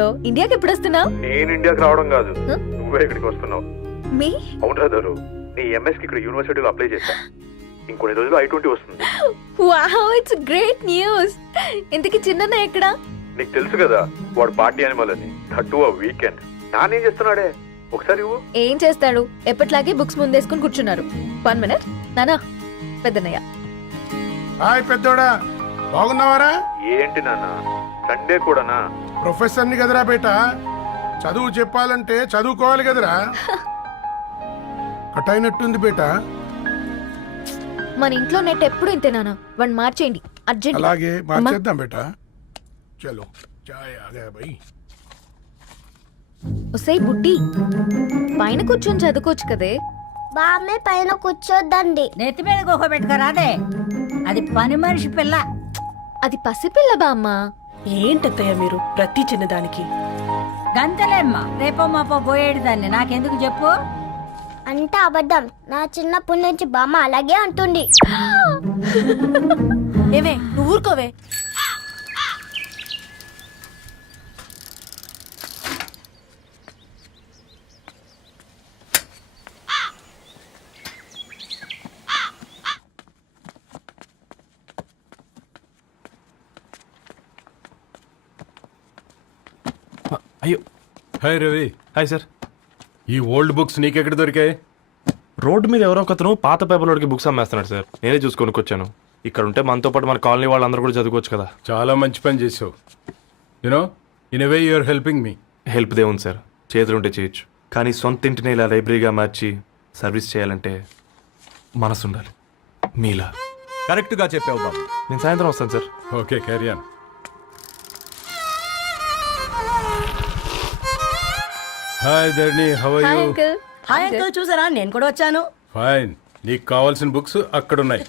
లో ఇండియాకి ఎప్పుడు వస్తున్నావు? నేను ఇండియాకి రావడం కాదు, నువ్వే ఇక్కడికి వస్తున్నావు. మీ అవును దరు, నీ ఎంఎస్ కి ఇక్కడ యూనివర్సిటీలో అప్లై చేశా. ఇంకొన్ని రోజులు I-20 వస్తుంది. Wow, it's great news. ఇంతకి చిన్న ఎక్కడ? నీకు తెలుసు కదా వాడు పార్టీ అనిమల్ అని, థర్టూ ఆ వీకెండ్. నానేం చేస్తున్నాడే ఒకసారి ఇవ్వు. ఏం చేస్తాడు, ఎప్పటిలాగే బుక్స్ ముందేసుకుని కూర్చున్నారు. 1 minute. నానా, పెద్దనయ్య. హాయ్ పెద్దోడా, బాగున్నావారా? ఏంటి నాన్న సండే కూడానా? ప్రొఫెసర్ని కదరా బేట, చదువు చెప్పాలంటే చదువుకోవాలి కదరా. కట్ అయినట్టుంది బేట. మన ఇంట్లో నెట్ ఎప్పుడు ఇంతే నానా, వన్ మార్చేయండి అర్జెంట్. అలాగే మార్చేద్దాం బేట. చలో చాయ్ ఆగా భయ్. ఒసేయ్ బుడ్డి, పైన కూర్చొని చదువుకోవచ్చు కదే. బామ్మే పైన కూర్చోద్దండి. నెత్తి మీద గుహ పెట్టుకోరాదే, అది పని మనిషి పిల్ల. అది పసిపిల్ల బామ్మ. ఏంటత్తయ్య మీరు ప్రతి చిన్నదానికి? గంతలేమ్మా, రేపో మాపో పోయేడు దాన్ని నాకెందుకు చెప్పు. అంటే అబద్ధం. నా చిన్నప్పటి నుంచి బామ్మ అలాగే అంటుంది. ఏమే నువ్వు ఊరుకోవే. అయ్యో, హాయ్ రవి. Hi sir. ఈ ఓల్డ్ బుక్స్ నీకెక్కడ దొరికాయి? రోడ్డు మీద ఎవరో ఒకతను పాత పేపర్లోకి బుక్స్ అమ్మేస్తున్నాడు సార్. నేనే చూసుకొని వచ్చాను. ఇక్కడ ఉంటే మనతో పాటు మన కాలనీ వాళ్ళందరూ కూడా చదువుకోవచ్చు కదా. చాలా మంచి పని చేసావు. You know in a way you are helping me. Help దేవుంది సార్, చేతులుంటే చేయొచ్చు. కానీ సొంత ఇంటిని ఇలా లైబ్రరీగా మార్చి సర్వీస్ చేయాలంటే మనసు ఉండాలి. మీలా కరెక్ట్గా చెప్పావు బాబు. నేను సాయంత్రం వస్తాను sir. Okay carry on. Hi Dharni, how are hi you? Uncle. Hi uncle, చూసారా నేను కూడా వచ్చాను. ఫైన్. నీకు కావాల్సిన బుక్స్ అక్కడ ఉన్నాయి.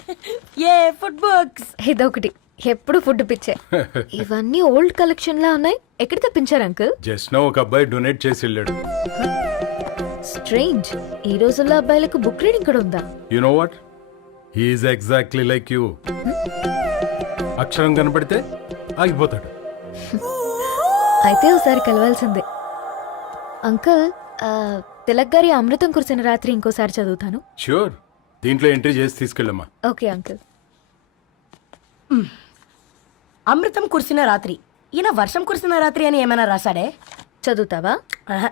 ఏ ఫుడ్ బుక్స్? ఇదొకటి, ఎప్పుడు ఫుడ్ పిచ్చే. ఇవన్నీ ఓల్డ్ కలెక్షన్ లా ఉన్నాయి. ఎక్కడ తెప్పించారు అంకుల్? జస్ట్ నో ఒక అబ్బాయి డొనేట్ చేసి వెళ్ళాడు. స్ట్రేంజ్, ఈ రోజుల్లో అబ్బాయిలకు బుక్ రీడింగ్ కూడా ఉందా? You know what, he's exactly like you. అక్షరం కనపడితే ఆగిపోతాడు. అయితే ఒకసారి కలవాల్సిందే. అంకుల్, తిలక్ గారి అమృతం కురిసిన రాత్రి ఇంకోసారి చదువుతాను. ష్యూర్, దీంట్లో ఎంట్రీ చేసి తీసుకెళ్ళమ్మా. Okay uncle. అమృతం కురిసిన రాత్రి. ఈయన వర్షం కురిసిన రాత్రి అని ఏమైనా రాశాడే? చదువుతావా? ఆహా.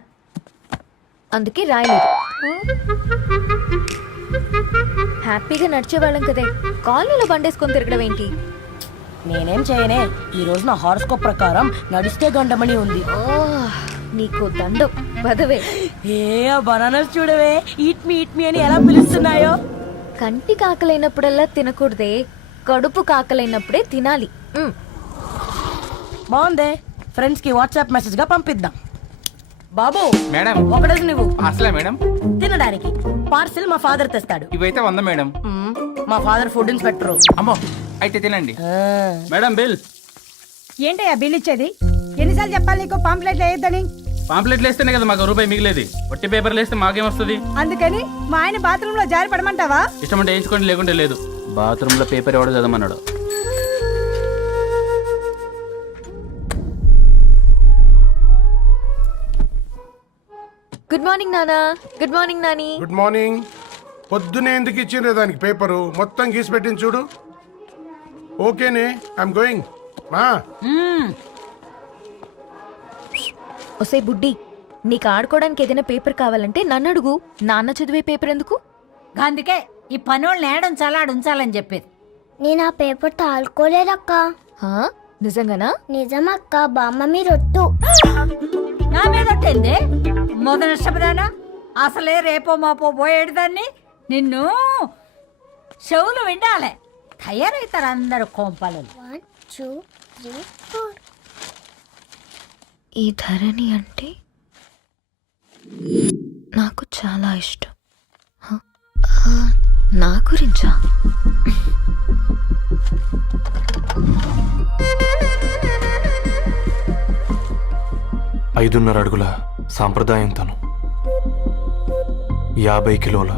అందుకే రాయలేదు. హ్యాపీగా నడిచేవాళ్ళం కదే, కాలనీలో బండేసుకొని తిరగడం ఏంటి? నేనేం చేయనే, ఈ రోజు నా హారోస్కోప్ ప్రకారం నడిస్తే గండమణి ఉంది. ఓ, నీకు దండం పదవే. ఏ బనానాస్ చూడవే, ఈట్ మీ అని ఎలా పిలుస్తున్నాయో. కంటి కాకలైనప్పుడల్లా తినకూడదే, కడుపు కాకలైనప్పుడే తినాలి. బాగుందే, ఫ్రెండ్స్ కి వాట్సాప్ మెసేజ్ గా పంపిద్దాం. బాబు మేడం, ఒక డజన్ నువ్వు అసలే మేడం తినడానికి. పార్సిల్ మా ఫాదర్ తెస్తాడు. ఇవైతే 100 మేడం. మా ఫాదర్ ఫుడ్ ఇన్స్పెక్టర్. అమ్మో, అయితే తినండి మేడం. బిల్ ఏంటయ్యా బిల్ ఇచ్చేది? ఎన్నిసార్లు చెప్పాలి నీకు పాంప్లెట్లు వేయొద్దని? పాంప్లెట్లు వేస్తేనే కదా మాకు రూపాయి మిగిలేది. ఒట్టి పేపర్లు వేస్తే మాకేం వస్తుంది? అందుకని మా ఆయన బాత్రూమ్ లో జారి పడమంటావా? ఇష్టం అంటే వేయించుకోండి, లేకుంటే లేదు. బాత్రూమ్ లో పేపర్ ఎవడో చదవమన్నాడు. గుడ్ మార్నింగ్ నానా. Good morning Nani. Good morning. పొద్దునే ఎందుకు ఇచ్చిండ్రే దానికి పేపరు? మొత్తం గీసి పెట్టింది చూడు. ఓకేనే, ఐఎమ్ గోయింగ్. మా ఒసే బుడ్డి, నీకు ఆడుకోవడానికి ఏదైనా పేపర్ కావాలంటే నన్ను అడుగు. నాన్న చదివే పేపర్ ఎందుకు? అందుకే ఈ పనోళ్ళని ఏడంచాలా ఉంచాలని చెప్పేది. నేను ఆ పేపర్ తాలుకోలేదక్క. హా, నిజంగానా? నిజమక్క, బామ్మ మీరొట్టు. నా మీద ఒట్టేంది? మొదటి నష్టపదానా? అసలే రేపో మాపో పోయేడు దాన్ని. నిన్ను చెవులు వినాలే, తయారవుతారు అందరు కోంపాలు. 1 2 3 4. ఈ ధరణి అంటే నాకు చాలా ఇష్టం. హ? నా గురించా? ఐదున్నర అడుగుల సాంప్రదాయం తను, 50 కిలోల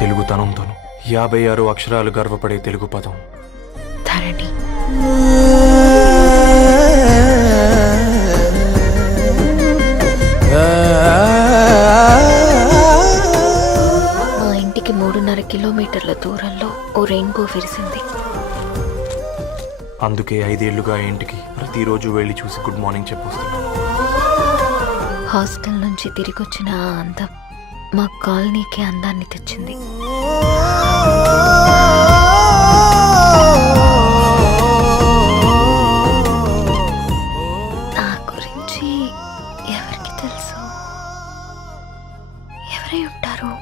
తెలుగుతనం తను, 56 అక్షరాలు గర్వపడే తెలుగు పదం ధరణి. మా ఇంటికి 3.5 కిలోమీటర్ల దూరంలో ఓ రెయిన్బో విరిసింది. అందుకే 5 ఏళ్లుగా ఇంటికి ప్రతిరోజు వెళ్ళి చూసి గుడ్ మార్నింగ్ చెప్పొస్తున్నాను. హాస్టల్ నుంచి తిరిగొచ్చిన ఆ అందం మా కాలనీకి అందాన్ని తెచ్చింది. నా గురించి ఎవరికి తెలుసు? ఎవరై ఉంటారు?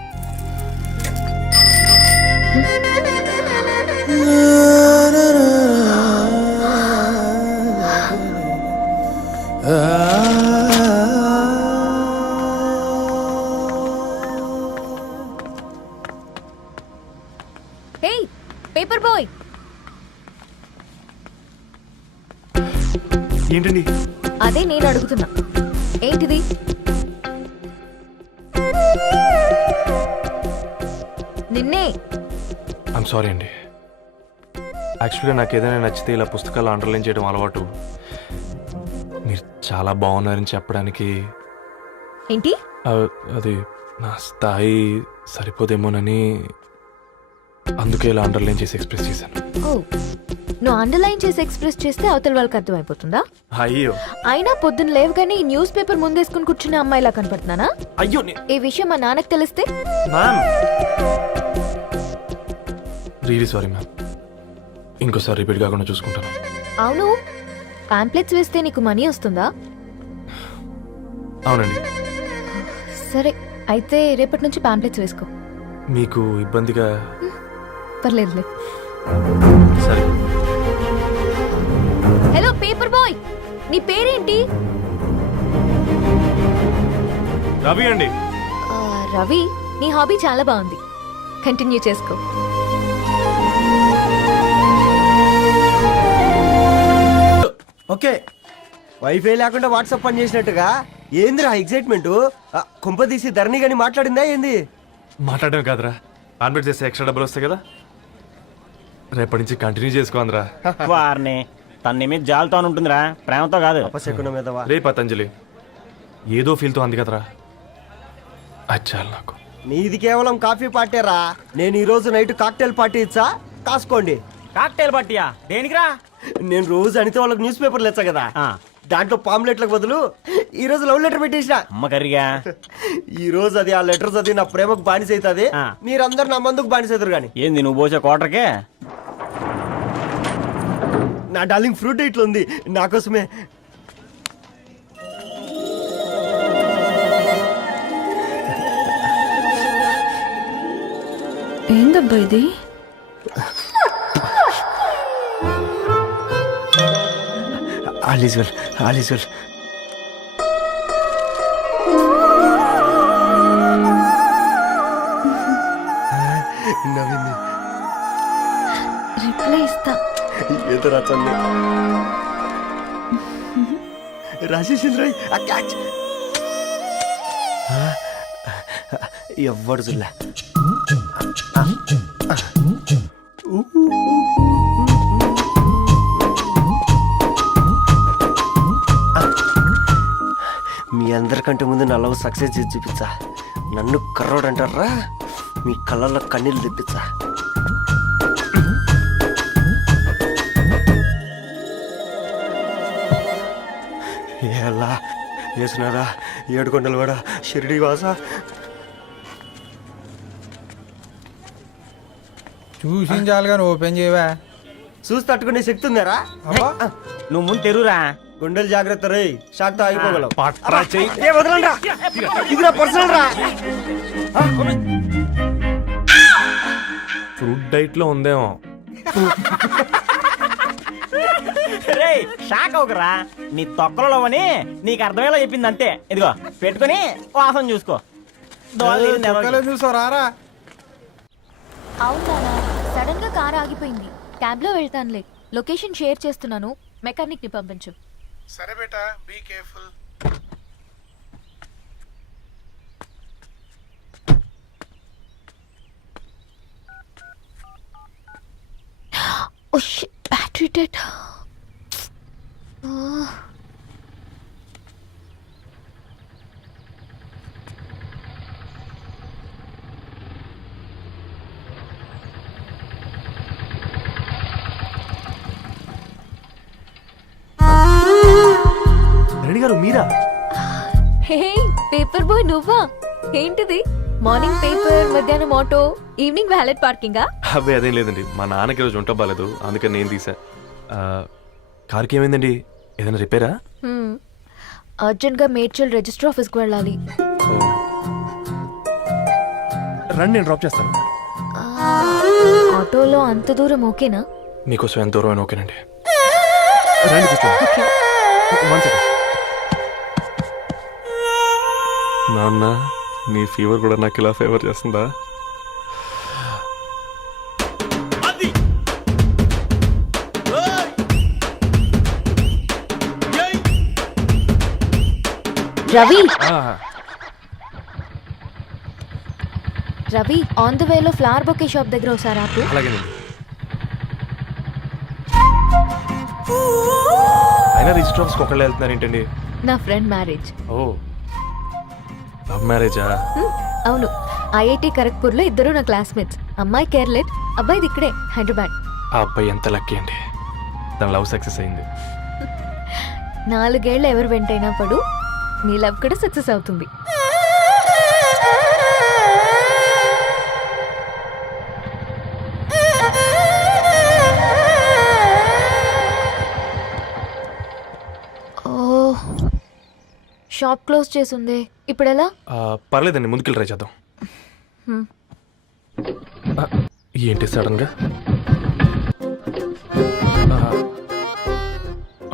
హే పేపర్ బాయ్, ఏంటండి? అదే నేను అడుగుతున్నా, ఏంటిది? నిన్నే. ఐమ్ సారీ అండి. యాక్చువల్గా నాకు ఏదైనా నచ్చితే ఇలా పుస్తకాలు అండర్లైన్ చేయడం అలవాటు. మీరు చాలా బాగున్నారని చెప్పడానికి ఏంటి? అది నా స్థాయి సరిపోదేమోనని అందుకే ఇలా అండర్లైన్ చేసి ఎక్స్ప్రెస్ చేశాను. ఓ, నువ్వు అండర్లైన్ చేసి ఎక్స్ప్రెస్ చేస్తే అవతల వాళ్ళకి అర్థమైపోతుందా? అయ్యో అయినా పొద్దున్న లేవగానే ఈ న్యూస్ పేపర్ ముందేసుకుని కూర్చున్న అమ్మాయిలా కనపడుతున్నానా? అయ్యో ఈ విషయం మా నాన్నకి తెలిస్తే? Ma'am really sorry ma'am. ఇంకోసారి రిపీట్ కాకుండా చూసుకుంటాను. అవును, పాంప్లెట్స్ వేస్తే నీకు మనీ వస్తుందా? అవునండి. సరే, అయితే రేపటి నుంచి పాంప్లెట్స్ వేసుకో. మీకు ఇబ్బందిగా? పర్లేదులే. సరే. హలో పేపర్ బాయ్, నీ పేరేంటి? రవి అండి. రవి, నీ హాబీ చాలా బాగుంది, కంటిన్యూ చేసుకో. ఓకే, వైఫై లేకుండా వాట్సాప్ పని చేసినట్టుగా ఏందిరా ఎగ్జైట్మెంట్? కుంప తీసి ధరణి గాని మాట్లాడిందా ఏంది? మాట్లాడడం కాదురా, కాన్వర్ట్ చేస్తే ఎక్స్ట్రా డబ్బులు వస్తాయి కదా, రేపటి నుంచి కంటిన్యూ చేసుకో అందరా. వారిని తన మీద జాలతో ఉంటుందిరా, ప్రేమతో కాదు. అపశకునం మీదవా? రే పతంజలి, ఏదో ఫీల్తో అంది కదరా, అచ్చాలి నాకు. నీది కేవలం కాఫీ పార్టీరా. నేను ఈ రోజు నైట్ కాక్టైల్ పార్టీ ఇచ్చా, కాసుకోండి. కాక్టైల్ పట్టియా దేనికిరా? నేను రోజు అనితే వాళ్ళకి న్యూస్ పేపర్లు ఇచ్చా కదా, ఆ. దాంట్లో పాంప్లెట్లకు బదులు ఈ రోజు లవ్ లెటర్ పెట్టేసిన. అమ్మ కర్రీగా ఈ రోజు అది ఆ లెటర్ చదివి నా ప్రేమకు బానిస అవుతుంది. ఆ. మీరందరు నా మందుకు బానిస అవుతారు కానీ. ఏంది నువ్వు పోసే కోటర్కే? నా డార్లింగ్ ఫ్రూట్ ఇట్లా ఉంది నా కోసమే. ఏందబ్బా ఇది? All is well, all is well. నవ్వింది. రిప్లై ఇస్తా. ఏదో రాచండి రాజేసింద్ర ఆ క్యాచ్ ఎవ్వడు చూడలే. మీ అందరికంటే ముందు నా లవ్ సక్సెస్ చేసి చూపించా. నన్ను కర్రోడు అంటారా, మీ కళ్ళల్లో కన్నీళ్ళు తెప్పించా. ఎలా వేసినారా ఏడుకొండలు కూడా షిరిడి వాస. చూసించాలి కానీ ఓపెన్ చేయవా? చూసి తట్టుకునే శక్తి ఉందారా? నువ్వు ముందు తెరురా. గుండెలు జాగ్రత్త రే, షాక్తో ఆగిపోగలవు. పట్రా చెయ్యి. ఏ వదలండ్రా, ఇది నా పర్సనల్ రా. ఫ్రూట్ డైట్ లో ఉందేమో. రేయ్ షాక్ అవుకరా, నీ తొక్కలలో అని నీకు అర్థమయ్యేలా చెప్పింది అంతే. ఇదిగో పెట్టుకొని వాసన చూసుకో. చూసావు రారా? అవునా, సడన్ గా కార్ ఆగిపోయింది. క్యాబ్ లో వెళ్తానులే, లొకేషన్ షేర్ చేస్తున్నాను, మెకానిక్ ని పంపించు. సరే బేటా, be careful. Oh shit, battery treated. Reddy garu మీరా? హే పేపర్ బాయ్ నువ్వా? ఏంటిది మార్నింగ్ పేపర్, మధ్యాహ్నం ఆటో, ఈవినింగ్ వ్యాలెట్ పార్కింగా? అబ్బాయి అదేం లేదండి, మా నాన్నకి రోజు ఉంట బాగాలేదు, అందుకని నేను తీసా. కార్కి ఏమైందండి? ఏదైనా రిపేరా? అర్జెంట్ గా మేడ్చల్ రిజిస్టర్ ఆఫీస్ కు వెళ్ళాలి. రండి, నేను డ్రాప్ చేస్తాను. ఆటోలో అంత దూరం ఓకేనా? మీకోసం ఎంత దూరం అయినా ఓకేనండి. రండి కూర్చోండి. One second. నాన్న, నీ ఫీవర్ కూడా నాకు ఇలా ఫేవర్ చేస్తుందా? రవి రవి ఆన్ ద వేలో ఫ్లవర్ బొకే షాప్ దగ్గర ఒకసారి ఆపు. అలాగేనండి. అయినా రిజిస్టర్ ఆఫీస్కి ఒకళ్ళు వెళ్తున్నారు ఏంటండి? నా ఫ్రెండ్ మ్యారేజ్. ఓ, లవ్ మ్యారేజా? అవును, ఐఐటి ఖరగ్పూర్ లో ఇద్దరు నా క్లాస్మేట్స్. అమ్మాయి కేర్లెట్, అబ్బాయిది ఇక్కడే హైదరాబాద్. ఆ అబ్బాయి ఎంత లక్కీ అండి, తన లవ్ సక్సెస్ అయింది. 4 ఏళ్ళు ఎవరు వెంటైనా పడు, నీ లవ్ కూడా సక్సెస్ అవుతుంది. ఓ, షాప్ క్లోజ్ చేసింది, ఇప్పుడు ఎలా? పర్లేదండి, ముందుకెళ్ళి ట్రై చేద్దాం. ఏంటి సడన్ గా?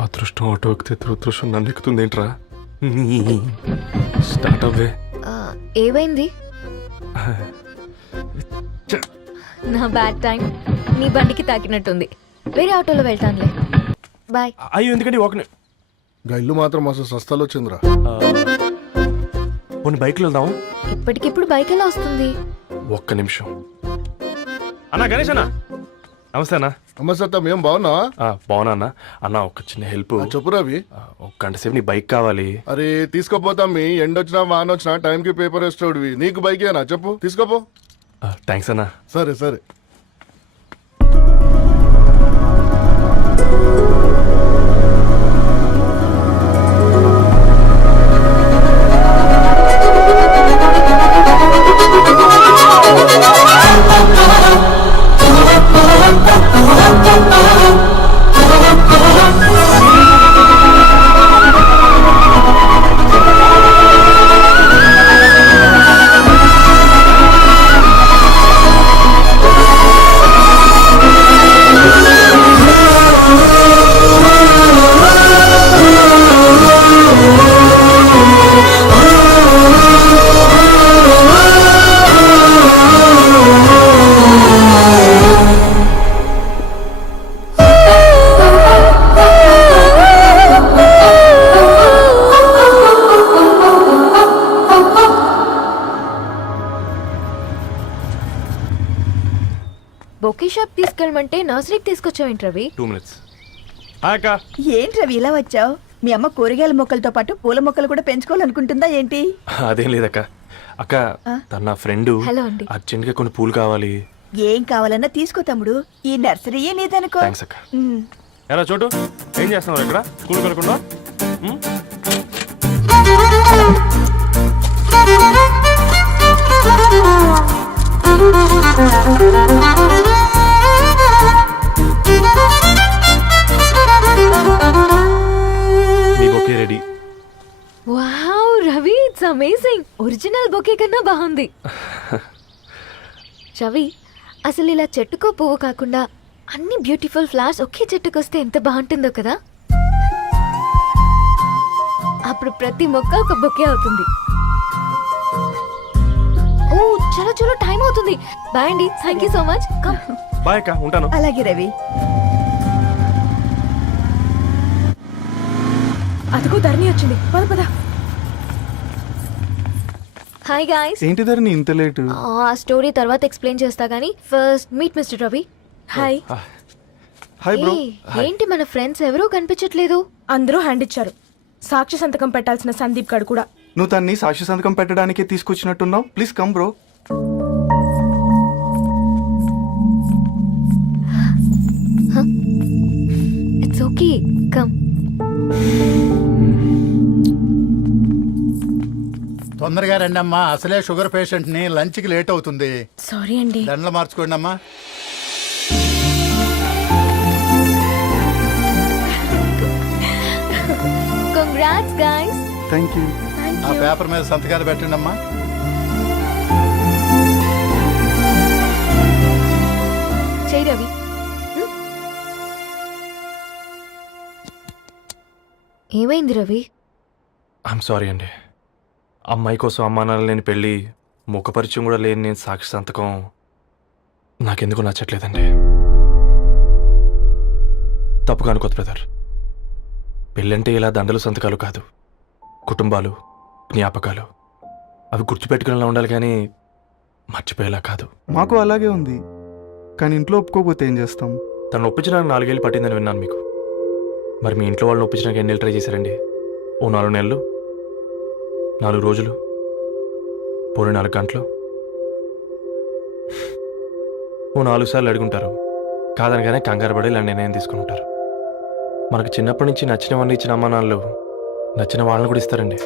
అదృష్టం ఆటో ఎక్కితే దురదృష్టం నన్ను ఎక్కుతుంది ఏంట్రా? స్టార్ట్ అవ్వే. ఏమైంది? నా బ్యాడ్ టైం నీ బండికి తాకినట్టుంది. వేరే ఆటోలో వెళ్తానులే, బాయ్. అయ్యో ఎందుకండి ఒక ఇల్లు మాత్రం అసలు సస్తాలో వచ్చిందిరా. కొన్ని బైక్లో వెళ్దాం. ఇప్పటికిప్పుడు బైక్ ఎలా వస్తుంది? ఒక్క నిమిషం. అన్నా గణేష్ అన్న, నమస్తే అన్న. నమస్తే, ఏం బాగున్నావా? బాగున్నా అన్న. అన్న ఒక చిన్న హెల్ప్. చెప్పు రవి. ఒక గంట సేపు నీ బైక్ కావాలి. అరే తీసుకోపోతాం, మీ ఎండొచ్చినా వానొచ్చినా టైంకి పేపర్ వేస్తాడువి. నీకు బైకేనా చెప్పు, తీసుకోపో. థ్యాంక్స్ అన్న. సరే సరే. బొకే షాప్ తీసుకెళ్ళమంటే నర్సరీకి తీసుకొచ్చావేంటి రవి? 2 minutes. ఏంటి రవి ఇలా వచ్చావు? మీ అమ్మ కూరగాయల మొక్కలతో పాటు పూల మొక్కలు కూడా పెంచుకోవాలనుకుంటుందా ఏంటి? అదేం లేదక్క. అక్క, తన నా ఫ్రెండ్. హలో అండి. అర్జెంట్ గా కొన్ని పూలు కావాలి. ఏం కావాలన్నా తీసుకో తమ్ముడు, ఈ నర్సరీయే నీదనుకో. థ్యాంక్స్ అక్క. ఎలా చోటు, ఏం చేస్తున్నావు ఇక్కడ? స్కూల్ కనుకున్నా? మీ bouquet ready. Wow Ravi, it's amazing. Original bouquet కన్నా బాగుంది. రవి, అసలు ఇలా చెట్టుకో పువ్వు కాకుండా అన్ని బ్యూటిఫుల్ ఫ్లవర్స్ ఒకే చెట్టుకు వస్తే ఎంత బాగుంటుందో కదా. అప్పుడు ప్రతి మొక్క ఒక బొకే అవుతుంది. ఓ చలో చలో, టైం అవుతుంది. బాయ్ అండి, thank you so much. Come. Bye అక్క, ఉంటాను. అలాగే రవి. అదిగో ధరణి వచ్చింది, పద పద. Hi guys. ఏంటి ధరణి ఇంత లేటు? ఆ స్టోరీ తర్వాత ఎక్స్ప్లెయిన్ చేస్తా గానీ first meet mister Ravi. Hi. Hi bro. ఏయ్, ఏంటి మన ఫ్రెండ్స్ ఎవరూ కనిపించట్లేదు. అందరూ హ్యాండ్ ఇచ్చారు. సాక్షి సంతకం పెట్టాల్సిన సందీప్ గడు కూడా. నువ్వు తన్ని సాక్షి సంతకం పెట్టడానికే తీసుకొచ్చినట్టున్నావు. Please come bro. It's okay, come. తొందరగా రండి అమ్మా, అసలే షుగర్ పేషెంట్ ని లంచ్ కి లేట్ అవుతుంది. సారీ అండి. దండలు మార్చుకోండి అమ్మా. Congrats guys. Thank you. ఆ పేపర్ మీద సంతకాలు పెట్టండి అమ్మా. చెయ్యి రవి. ఏమైంది రవి? ఐఎమ్ సారీ అండి. అమ్మాయి కోసం అమ్మా నాన్న లేని పెళ్ళి, ముఖపరిచయం కూడా లేని నేను సాక్షి సంతకం నాకెందుకు నచ్చట్లేదండి. తప్పుగా అనుకోదు బ్రదర్. పెళ్ళంటే ఇలా దండలు సంతకాలు కాదు, కుటుంబాలు, జ్ఞాపకాలు. అవి గుర్తుపెట్టుకునేలా ఉండాలి కానీ మర్చిపోయేలా కాదు. మాకు అలాగే ఉంది, కానీ ఇంట్లో ఒప్పుకోకపోతే ఏం చేస్తాం? తను ఒప్పించడానికి 4 ఏళ్ళు పట్టిందని విన్నాను మీకు. మరి మీ ఇంట్లో వాళ్ళని ఒప్పించడానికి ఎన్ని ఏళ్ళు ట్రై చేశారండి? ఓ 4 నెలలు, 4 రోజులు, పోనీ 4 గంటలు, ఓ 4 సార్లు అడుగుంటారు. కాదనగానే కంగారు పడి ఇలా నిర్ణయం తీసుకుని ఉంటారు. మనకు చిన్నప్పటి నుంచి నచ్చినవన్నీ ఇచ్చిన అమ్మా నాన్నలు నచ్చిన వాళ్ళని కూడా ఇస్తారండి.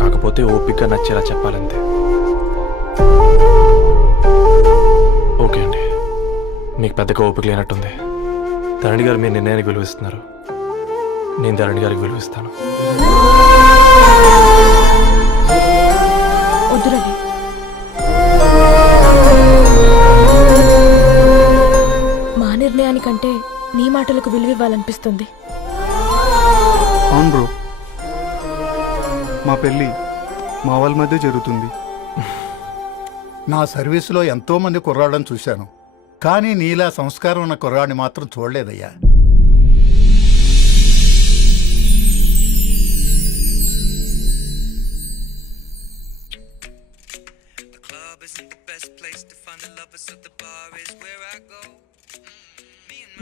కాకపోతే ఓపికగా నచ్చేలా చెప్పాలంతే. ఓకే అండి, మీకు పెద్దగా ఓపిక లేనట్టుంది. ధరణి గారు మీ నిర్ణయానికి విలువిస్తున్నారు, నేను ధరణి గారికి విలువిస్తాను. వద్దు రవి. మా నిర్ణయానికంటే నీ మాటలకు విలువివ్వాలనిపిస్తుంది. అవును బ్రో, మా పెళ్ళి మా వాళ్ళ మధ్య జరుగుతుంది. నా సర్వీసులో ఎంతో మంది కుర్రాళ్ళని చూశాను, కానీ నీలా సంస్కారం ఉన్న కుర్రాడిని మాత్రం చూడలేదయ్యా.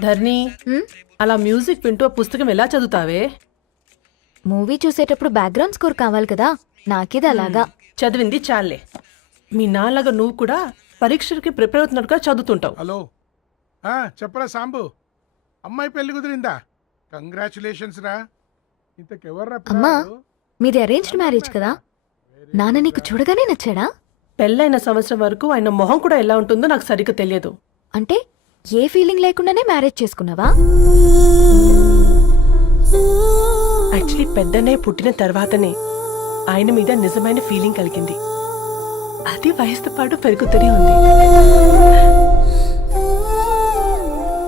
ధర్ని, అలా మ్యూజిక్ వింటూ ఆ పుస్తకం ఎలా చదువుతావే? మూవీ చూసేటప్పుడు బ్యాక్గ్రౌండ్ స్కోర్ కావాలి కదా, నాకిది అలాగా. చదివింది చాలే. మీ నాన్నగా నువ్వు కూడా పరీక్షలకి ప్రిపేర్ అవుతున్నట్టుగా చదువుతుంటావు. హలో, చెప్పరా సాంబు, అమ్మాయి పెళ్లి కుదిరిందా? కంగ్రాచులేషన్స్ రా. ఇంతకెవర్రా అమ్మా, పిల్లాడు? మీది అరేంజ్డ్ మ్యారేజ్ కదా, నాన్న నీకు చూడగానే నచ్చాడా? పెళ్ళైన సంవత్సరం వరకు ఆయన మొహం కూడా ఎలా ఉంటుందో నాకు సరిగ్గా తెలియదు. అంటే ఏ ఫీలింగ్ లేకుండానే మ్యారేజ్ చేసుకున్నావా? యాక్చువల్లీ పెద్దన్నయ్య పుట్టిన తర్వాతనే ఆయన మీద నిజమైన ఫీలింగ్ కలిగింది. అది వయసుతో పాటు పెరుగుతూనే ఉంది.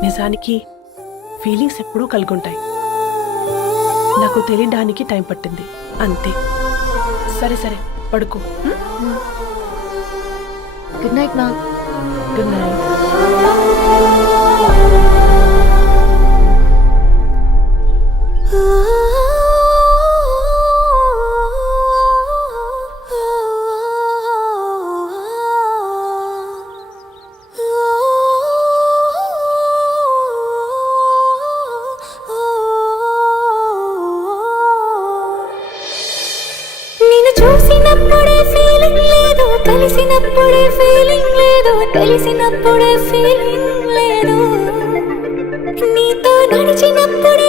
నిజానికి ఫీలింగ్స్ ఎప్పుడూ కలుగుంటాయి. నాకు తెలియడానికి టైం పట్టింది అంతే. సరే సరే, పడుకో. గుడ్ నైట్ మా. Good night. నిన్ను చూసినప్పుడే ఫీలింగ్ లేదు, కలిసినప్పుడే ఫీలింగ్ లేదు, తెలిసినప్పుడే ఫీలింగ్ లేదు, నీతో నడిచినప్పుడే